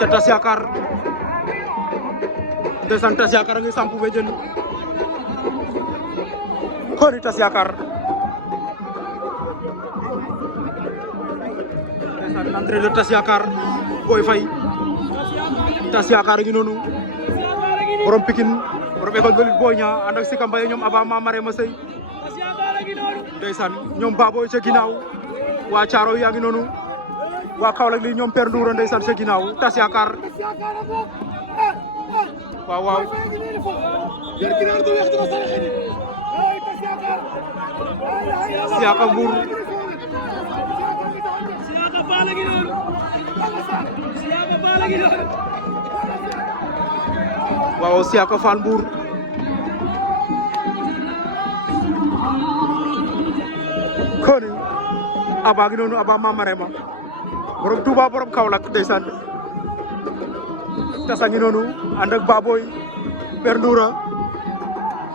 ca tas yaakaar ndeysaan tas yaakaar a ngi sampu be jën koni tas yaakaar ndeysaan entrée de tas yaakaar Boy Faye tas yaakaar a ngi noonu borom Pikine borom école de lutte Boy Niang ànd ak Sika Mbaye ñoom Aba Mamare ma sey ndeysaan ñoom Baboy ca ginnaaw waa Caaro yaa ngi noonu waa Kaolack li ñoom Père Ndoura ndeysaan ca ginnaaw tas yaakaar waaw waaw Siaka Mbour waaw Siaka Fall Mbour koni Aba ngi noonu Aba Mamare ma borom Touba borom Kaolack ndeysaan tasa ngi noonu ànd ak Baboy Père Ndoura